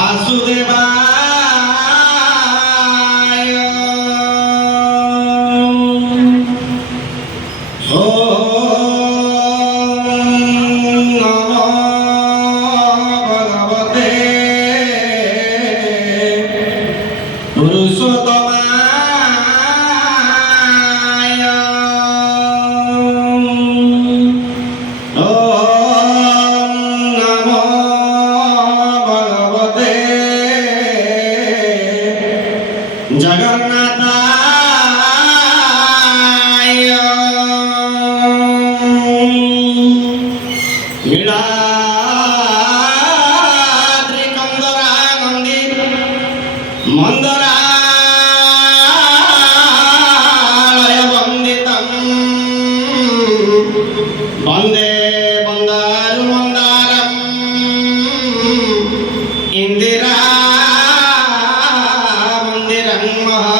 वासुदेवाय नमो भगवते पुरुषोत्तमाय नमो भगवते जगन्नाथाय नीलाद्रि कंदरा मंदिर मंदरालय वंदितं वंदे वंदारु मंदारम् इंदिरा मंदिरं महा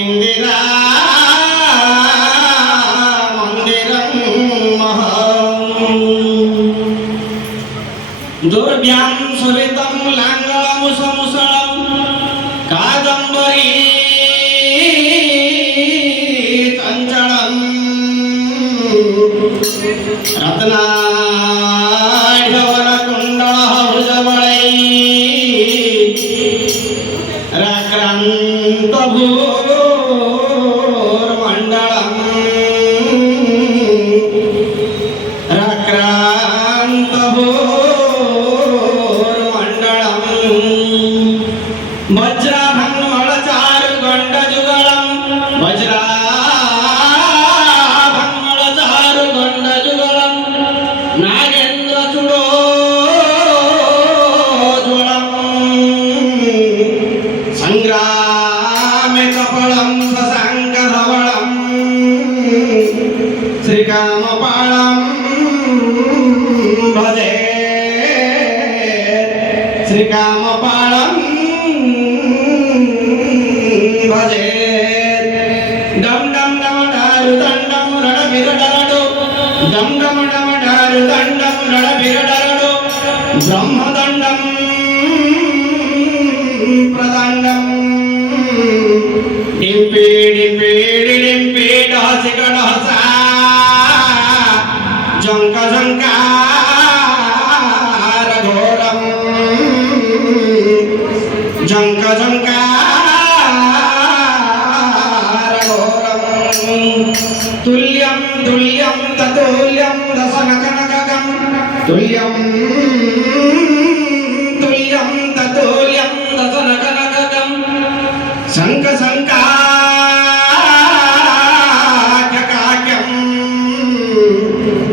इंदिरा मंदिरं महा दुर्भ्यां सुरितं लाङ्गलमुसमुसलं कादम्बरी चञ्चलं रत्नाढ्यवनकुण्डलः भुजबलैराक्रान्तभूर्मण्डलम् राक्रान्तभूर्मण्डलम् वज्राभङ्गमलचारुगण्डजुगलं वज्राभङ्गमलचारुगण्डजुगलं नागेन्द्रचूडोज्ज्वलं सङ्ग्रामे कपलं शशाङ्कधवलं श्रीकामपाणं भजे श्रीकामपाणं भजे डम डम डम डारु दंडम रणबिरडरडु डम डम डम डारु दंडम रणबिरडरडु ब्रह्मदंडम प्रदंडम डिंपी डिंपी डिंपी डहसिकडहसा जंक जंकार घोरम जंक जंकार घोरम तुल्यं तुल्यं ततुल्यं दशनकनकगं तुल्यं तुल्यं ततुल्यं दशनकनकगं शंख शंकाख्यकाख्यं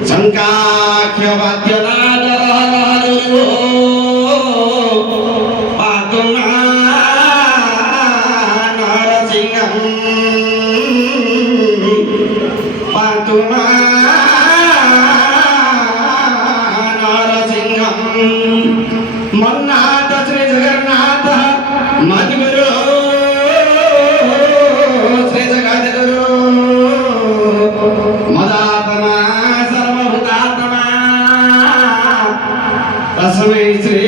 शंकाख्यवाद्यनादरहरहरो पातु नरसिंहं पातु नरसिंहं मन्नाथ श्री जगन्नाथ मद्गुरु श्री जगद्गुरु मदात्मा सर्वभूतात्मा तस्मै श्री